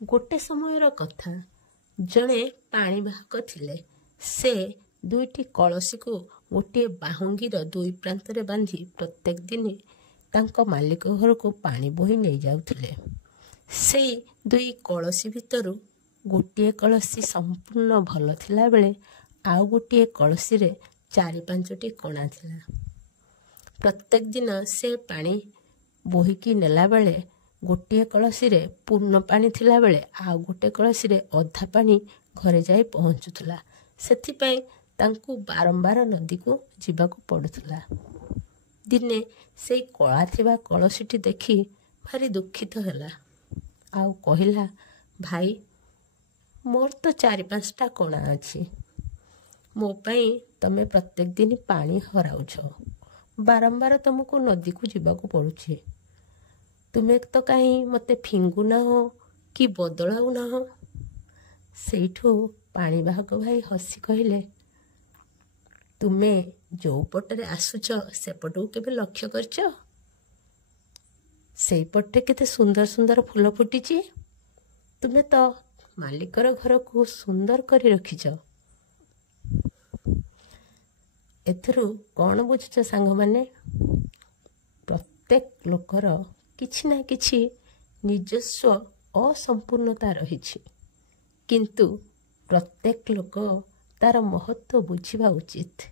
गोटे समयर कथा जड़े पाणीवाहक थिले। से दुईटी कलसी को गोटे बाहुंगीर दुई प्रांतरे बांधी प्रत्येक दिन तांको मालिक घर को पानी बोही नहीं जाउथिले। से दुई कलसी भितरु गोटे कलसी संपूर्ण भल थिला बेले आउ गोटे कलसी रे 4-5टी कणा थिला। प्रत्येक दिन से पानी बोहिकी नेला बेले गोटे कलसी रे पूर्ण पानी थिला बेले आउ गोटे कलसी रे अधा पानी घरे जाई पहुंचुथला। सेथिपई तांकु बारंबार नदी को जीवाकू पड़ुथला। दिने से कला थिबा कलसीटी देखी भारी दुखित होला। आउ कहिला, भाई मोर तो 4-5टा कणा अछि, मो पई तमे प्रत्येक दिन पानी हराउछ, बारंबार तुमको नदी को जीवाकू पड़ुछि। तुमे तो कहीं मते फिंगु ना हो कि बदलाऊ ना हो। सेठू पाणीवाहक भाई हसी कहले, तुमे जो पटरे आसुच सेपटू केबे लक्ष्य करछ? सेई पटे केते सुंदर सुंदर फूल फुटिछि। तुमे तो मालिकर घर को सुंदर करी रखिछ। एथरु कौन बुझुछ सांग माने? प्रत्येक लोकर किछि ना किछि निजस्व असंपूर्णता रहिछि, किंतु प्रत्येक लोक तार महत्व बुझिबा उचित।